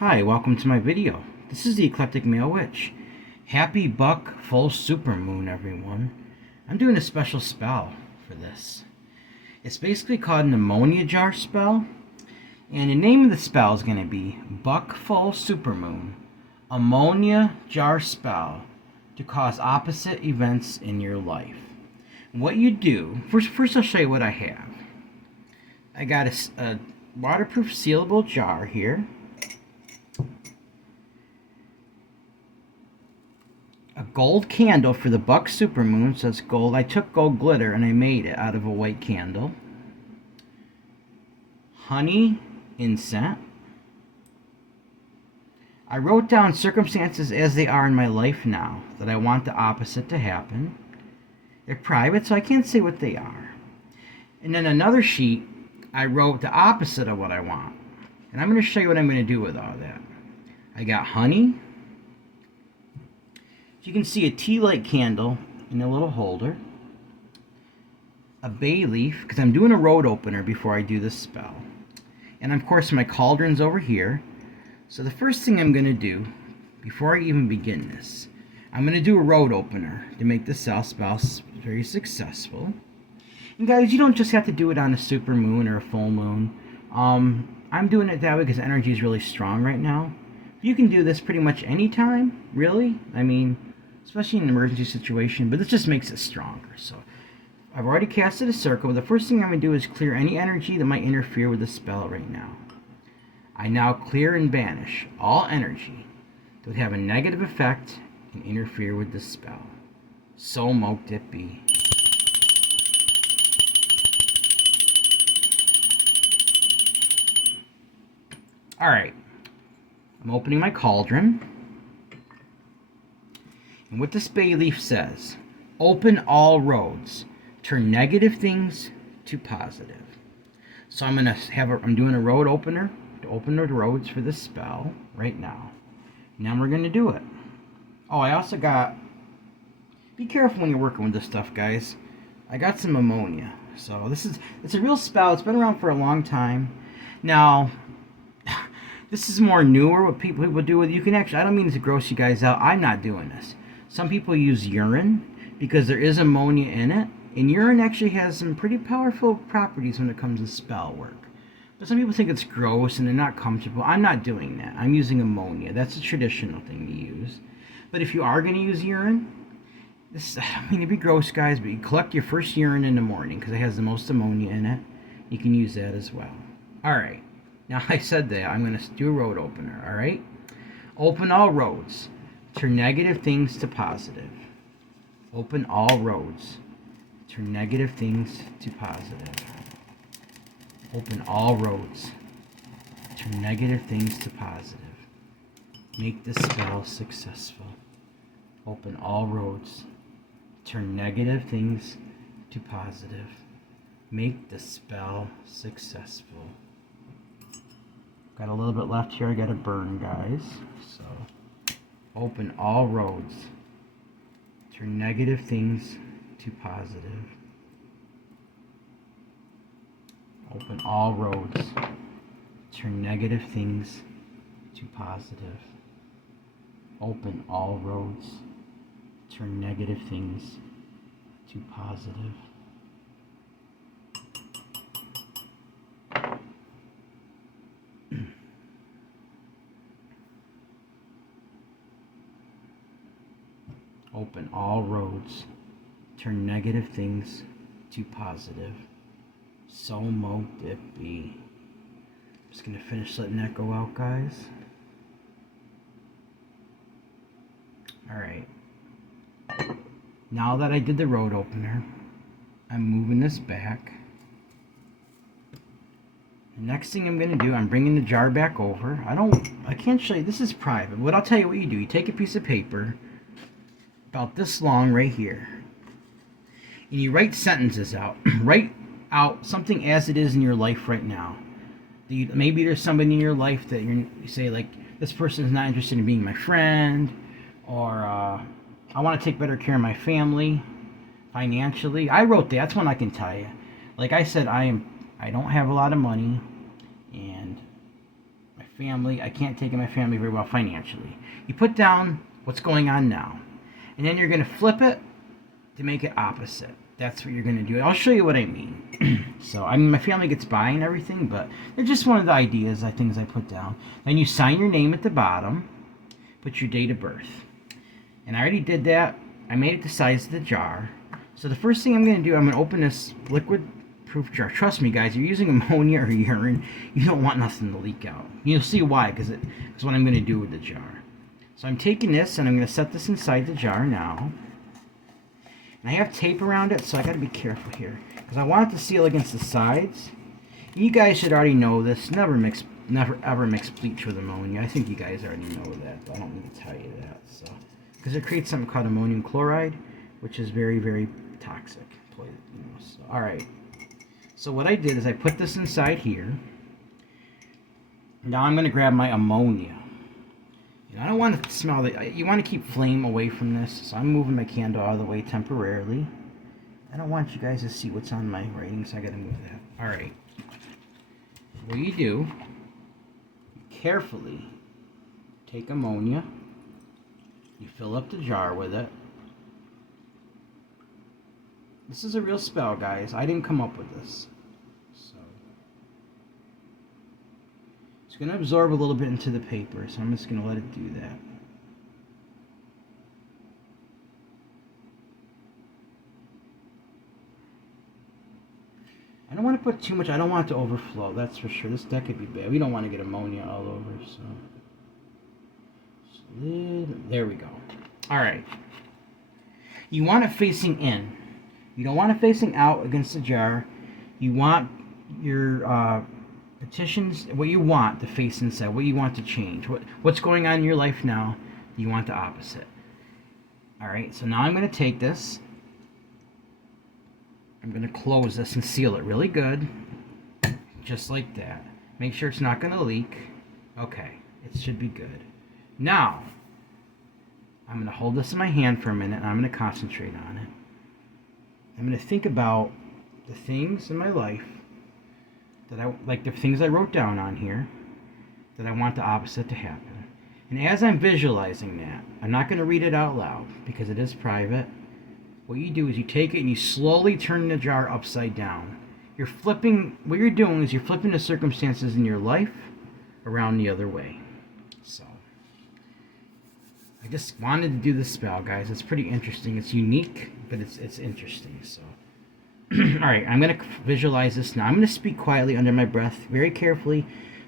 Hi, welcome to my video. This is the Eclectic Male Witch. Happy Buck Full Supermoon, everyone. I'm doing a special spell for this. It's basically called an Ammonia Jar spell, and the name of the spell is going to be Buck Full Supermoon Ammonia Jar Spell to cause opposite events in your life. What you do, first I'll show you what I have. I got a waterproof sealable jar here. A gold candle for the Buck Supermoon, so it's gold. I took gold glitter and I made it out of a white candle. Honey incense. I wrote down circumstances as they are in my life now that I want the opposite to happen. They're private, so I can't say what they are. And then another sheet, I wrote the opposite of what I want. And I'm going to show you what I'm going to do with all that. I got honey. You can see a tea light candle in a little holder, a bay leaf, because I'm doing a road opener before I do this spell, and of course my cauldron's over here. So the first thing I'm going to do before I even begin this, I'm going to do a road opener to make the spell very successful. And guys, you don't just have to do it on a super moon or a full moon. I'm doing it that way because energy is really strong right now. You can do this pretty much anytime, really. I mean, especially in an emergency situation, but this just makes it stronger. So I've already casted a circle. The first thing I'm going to do is clear any energy that might interfere with the spell right now. I now clear and banish all energy that would have a negative effect and interfere with the spell. So mote it be. Alright, I'm opening my cauldron. And what this bay leaf says, open all roads, turn negative things to positive. So I'm doing a road opener to open the roads for this spell right now. Now we're going to do it. Oh, I also got, be careful when you're working with this stuff, guys. I got some ammonia. So it's a real spell. It's been around for a long time. Now, this is more newer, what people do with it. You can actually, I don't mean to gross you guys out. I'm not doing this. Some people use urine because there is ammonia in it. And urine actually has some pretty powerful properties when it comes to spell work. But some people think it's gross and they're not comfortable. I'm not doing that. I'm using ammonia. That's a traditional thing to use. But if you are going to use urine, it'd be gross, guys, but you collect your first urine in the morning because it has the most ammonia in it. You can use that as well. Alright. Now I said that. I'm going to do a road opener. Alright? Open all roads. Turn negative things to positive. Open all roads. Turn negative things to positive. Open all roads. Turn negative things to positive. Make the spell successful. Open all roads. Turn negative things to positive. Make the spell successful. Got a little bit left here I gotta burn, guys. So open all roads. Turn negative things to positive. Open all roads. Turn negative things to positive. Open all roads. Turn negative things to positive. Open all roads. Turn negative things to positive. So mote it be. Just going to finish letting that go out, guys. Alright. Now that I did the road opener, I'm moving this back. The next thing I'm going to do, I'm bringing the jar back over. I can't show you. This is private. But I'll tell you what you do. You take a piece of paper about this long right here, and you write sentences out. Write out something as it is in your life right now. Maybe there's somebody in your life that you say, like, this person is not interested in being my friend, or I want to take better care of my family financially. I wrote that. That's one I can tell you. Like I said, I don't have a lot of money, and family. I can't take in my family very well financially. You put down what's going on now, and then you're going to flip it to make it opposite. That's what you're going to do. I'll show you what I mean. So, I mean, my family gets by and everything, but they're just one of the ideas, things I put down. Then you sign your name at the bottom, put your date of birth. And I already did that. I made it the size of the jar. So the first thing I'm going to do, I'm going to open this liquid-proof jar. Trust me, guys, you're using ammonia or urine, you don't want nothing to leak out. You'll see why, because it's what I'm going to do with the jar. So I'm taking this, and I'm going to set this inside the jar now. And I have tape around it, so I got to be careful here, because I want it to seal against the sides. You guys should already know this. Never ever mix bleach with ammonia. I think you guys already know that, but I don't need to tell you that. So, because it creates something called ammonium chloride, which is very, very toxic. So, all right. So what I did is I put this inside here. Now I'm going to grab my ammonia. I don't want to smell the. You want to keep flame away from this, so I'm moving my candle out of the way temporarily. I don't want you guys to see what's on my writing, so I got to move that. All right. What you do, you carefully take ammonia. You fill up the jar with it. This is a real spell, guys. I didn't come up with this. So it's going to absorb a little bit into the paper, so I'm just going to let it do that. I don't want to put too much. I don't want it to overflow. That's for sure. That could be bad. We don't want to get ammonia all over. So there we go. All right. You want it facing in. You don't want it facing out against the jar. You want your petitions, what you want to face inside, what you want to change, what's going on in your life now. You want the opposite. All right. So now I'm going to take this. I'm going to close this and seal it really good, just like that. Make sure it's not going to leak. Okay, it should be good. Now, I'm going to hold this in my hand for a minute, and I'm going to concentrate on it. I'm going to think about the things in my life that the things I wrote down on here, that I want the opposite to happen. And as I'm visualizing that, I'm not going to read it out loud because it is private. What you do is you take it and you slowly turn the jar upside down. What you're doing is you're flipping the circumstances in your life around the other way. So, I just wanted to do this spell, guys. It's pretty interesting. It's unique, but it's interesting. So, alright, I'm going to visualize this now. I'm going to speak quietly under my breath, very carefully,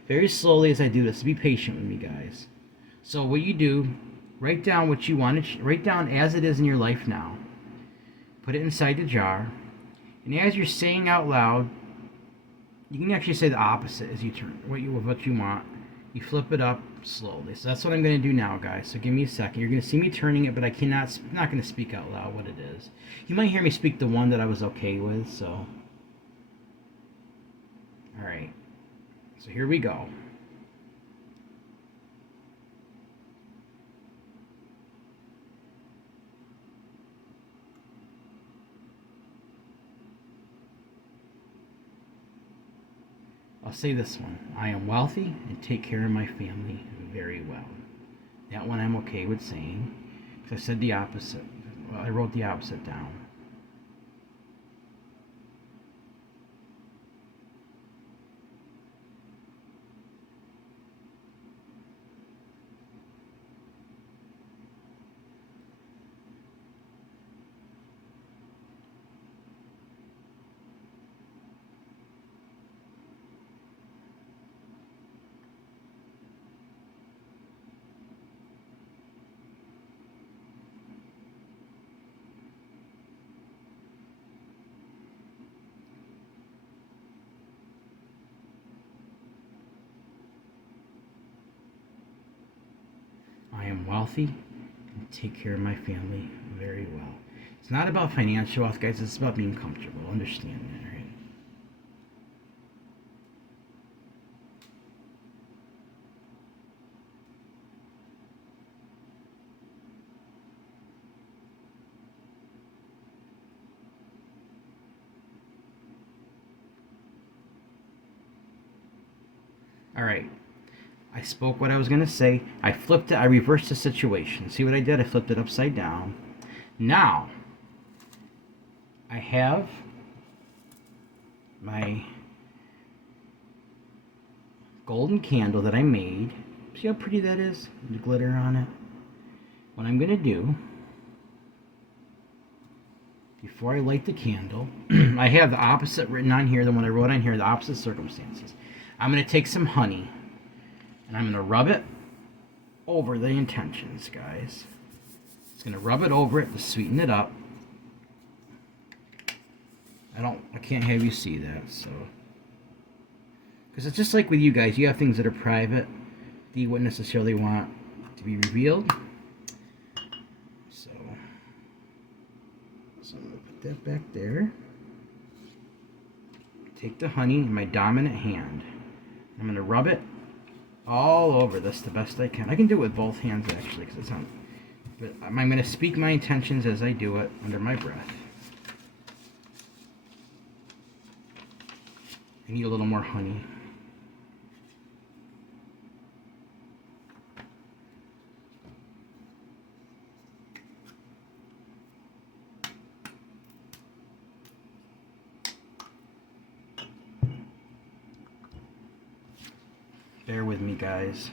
very slowly as I do this. Be patient with me, guys. So, what you do, write down what you want to, write down as it is in your life now. Put it inside the jar, and as you're saying out loud, you can actually say the opposite as you turn what you want. You flip it up slowly. So that's what I'm going to do now, guys. So give me a second. You're going to see me turning it, but I'm not going to speak out loud what it is. You might hear me speak the one that I was okay with. So, all right. So here we go. I'll say this one. I am wealthy and take care of my family very well. That one I'm okay with saying, because I said the opposite. Well, I wrote the opposite down. I am wealthy and take care of my family very well. It's not about financial wealth, guys. It's about being comfortable. Understand that, right? All right. I spoke what I was going to say. I flipped it. I reversed the situation. See what I did? I flipped it upside down. Now, I have my golden candle that I made. See how pretty that is? The glitter on it. What I'm going to do, before I light the candle, I have the opposite written on here than what I wrote on here, the opposite circumstances. I'm going to take some honey, and I'm going to rub it over the intentions, guys. It's going to rub it over it to sweeten it up. I can't have you see that, so. Because it's just like with you guys, you have things that are private that you wouldn't necessarily want to be revealed. So I'm going to put that back there. Take the honey in my dominant hand. I'm going to rub it all over this the best I can. I can do it with both hands actually, because it's on. But I'm going to speak my intentions as I do it under my breath. I need a little more honey. Bear with me, guys.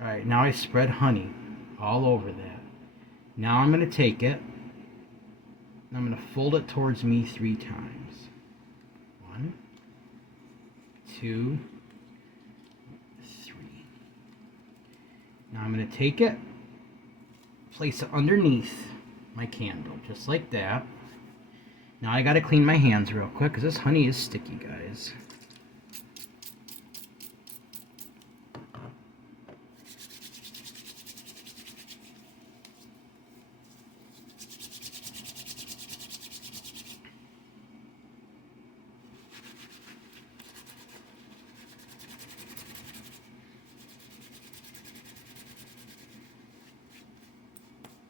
Alright, now I spread honey all over that. Now I'm going to take it, and I'm going to fold it towards me 3 times. 1, 2, 3. Now I'm going to take it, place it underneath my candle, just like that. Now I got to clean my hands real quick, because this honey is sticky, guys.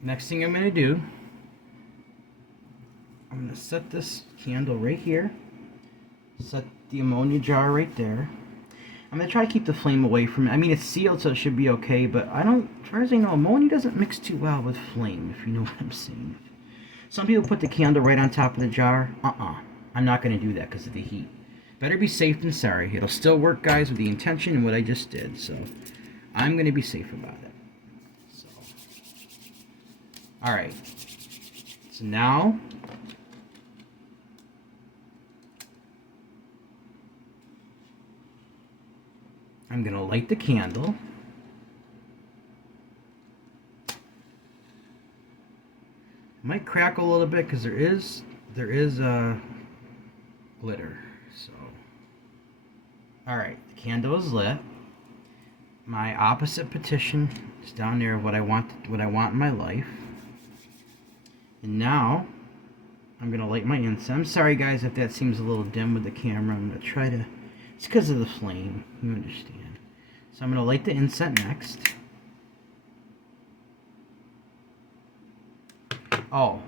Next thing I'm going to do, I'm going to set this candle right here, set the ammonia jar right there. I'm going to try to keep the flame away from it. I mean, it's sealed, so it should be okay, but as far as I know, ammonia doesn't mix too well with flame, if you know what I'm saying. Some people put the candle right on top of the jar. I'm not going to do that because of the heat. Better be safe than sorry. It'll still work, guys, with the intention and what I just did, so I'm going to be safe about it. Alright, so now I'm going to light the candle. It might crackle a little bit because there is glitter. So, alright, the candle is lit. My opposite petition is down there of what I want in my life. And now, I'm going to light my incense. I'm sorry, guys, if that seems a little dim with the camera. I'm going to try to... It's because of the flame. You understand. So I'm going to light the incense next. Oh.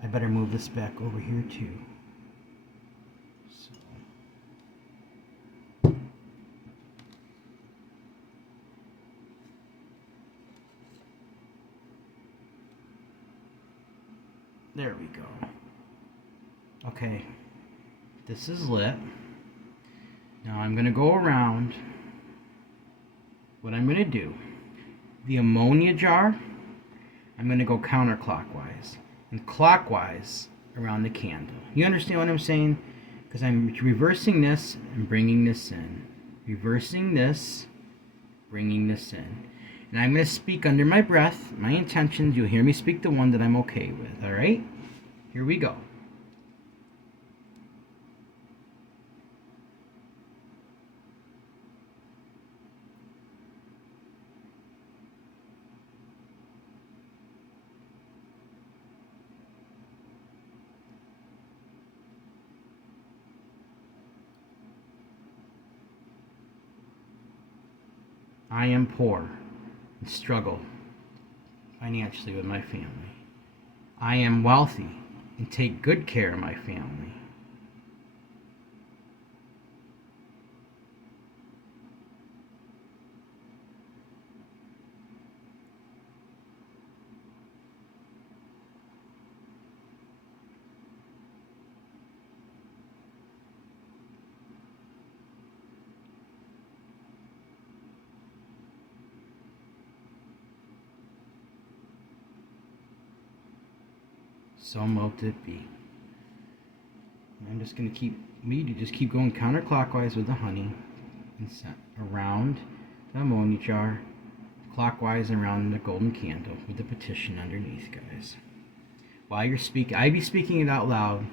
I better move this back over here, too. So. There we go. Okay, this is lit. Now I'm going to go around. What I'm going to do, the ammonia jar, I'm going to go counterclockwise and clockwise around the candle. You understand what I'm saying? Because I'm reversing this and bringing this in. Reversing this, bringing this in. And I'm going to speak under my breath, my intentions. You'll hear me speak the one that I'm okay with, all right? Here we go. I am poor and struggle financially with my family. I am wealthy and take good care of my family. So mote it be. I'm just going to keep going counterclockwise with the honey and set around the ammonia jar, clockwise around the golden candle with the petition underneath, guys. While you're speaking, I'd be speaking it out loud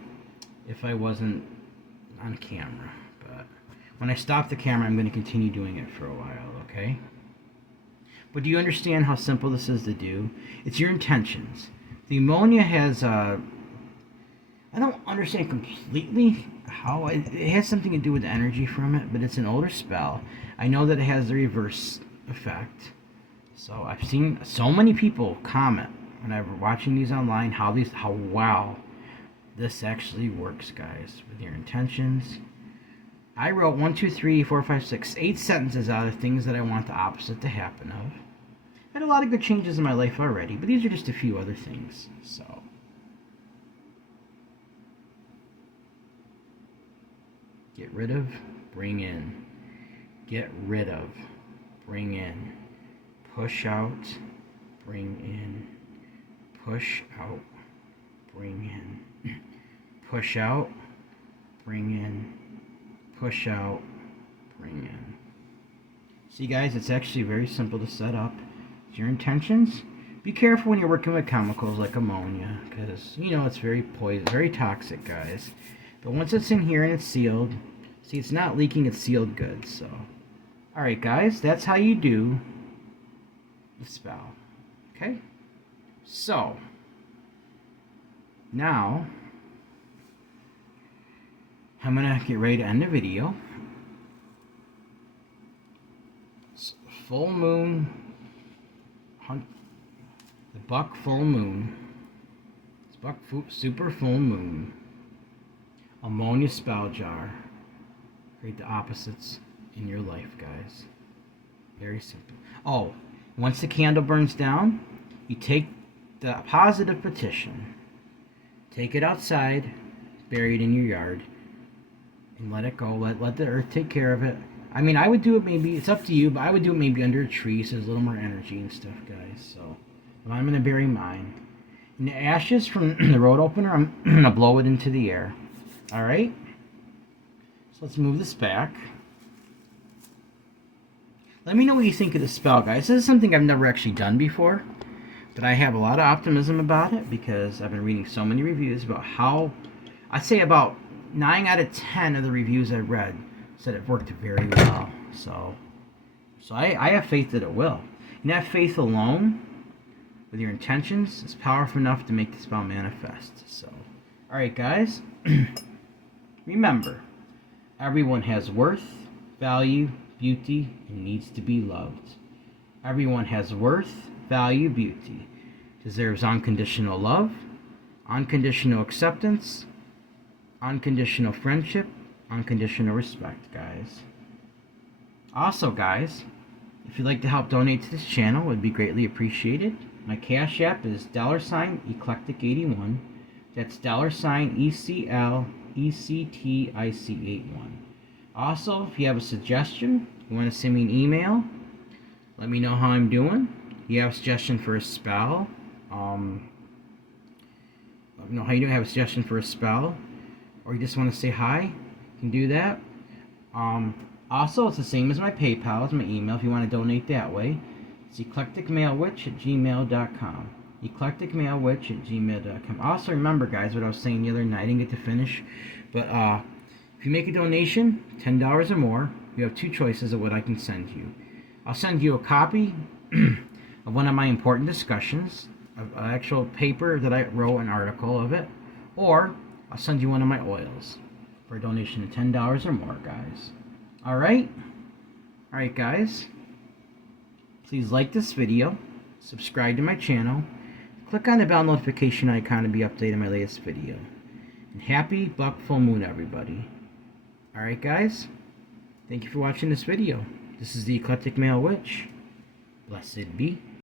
if I wasn't on camera, but when I stop the camera, I'm going to continue doing it for a while, okay? But do you understand how simple this is to do? It's your intentions. The ammonia has, I don't understand completely how, it has something to do with the energy from it, but it's an older spell. I know that it has the reverse effect. So I've seen so many people comment when I'm watching these online how wow, this actually works, guys, with your intentions. I wrote 1, 2, 3, 4, 5, 6, 8 sentences out of things that I want the opposite to happen of. Had a lot of good changes in my life already, but these are just a few other things. So get rid of, bring in. Get rid of, bring in. Push out, bring in. Push out, bring in. Push out, bring in. Push out, bring in. See, guys, it's actually very simple to set up. Your intentions. Be careful when you're working with chemicals like ammonia, because it's very poison, very toxic, guys. But once it's in here and it's sealed, see, it's not leaking, it's sealed good. So, all right, guys, that's how you do the spell. Okay. So now I'm gonna get ready to end the video. Full moon. The buck full moon. It's buck super full moon. Ammonia spell jar. Create the opposites in your life, guys. Very simple. Oh, once the candle burns down, you take the positive petition, take it outside, bury it in your yard, and let it go. Let the earth take care of it. I mean, I would do it maybe, it's up to you, but I would do it maybe under a tree so there's a little more energy and stuff, guys. So, I'm going to bury mine. And the ashes from the road opener, I'm going to blow it into the air. Alright? So let's move this back. Let me know what you think of the spell, guys. This is something I've never actually done before, but I have a lot of optimism about it because I've been reading so many reviews about how, I'd say about 9 out of 10 of the reviews I read said it worked very well. So I have faith that it will. And that faith alone, with your intentions, is powerful enough to make the spell manifest. So, alright, guys. Remember, everyone has worth, value, beauty, and needs to be loved. Everyone has worth, value, beauty. Deserves unconditional love, unconditional acceptance, unconditional friendship, unconditional respect, guys. Also, guys, if you'd like to help donate to this channel, it would be greatly appreciated. My Cash App is $Eclectic81. That's $ECLECTIC81. Also, if you have a suggestion, you want to send me an email, let me know how I'm doing. You have a suggestion for a spell, let me know how you do have a suggestion for a spell, or you just want to say hi, you can do that. Also, it's the same as my PayPal, it's my email if you want to donate that way. It's eclecticmailwitch@gmail.com. eclecticmailwitch@gmail.com. Also, remember, guys, what I was saying the other night, I didn't get to finish, but if you make a donation, $10 or more, you have 2 choices of what I can send you. I'll send you a copy of one of my important discussions, of an actual paper that I wrote, an article of it, or I'll send you one of my oils for a donation of $10 or more, guys. Alright? Alright, guys. Please like this video, subscribe to my channel, click on the bell notification icon to be updated on my latest video. And happy Buck Full Moon, everybody. Alright guys, thank you for watching this video. This is the Eclectic Male Witch. Blessed be.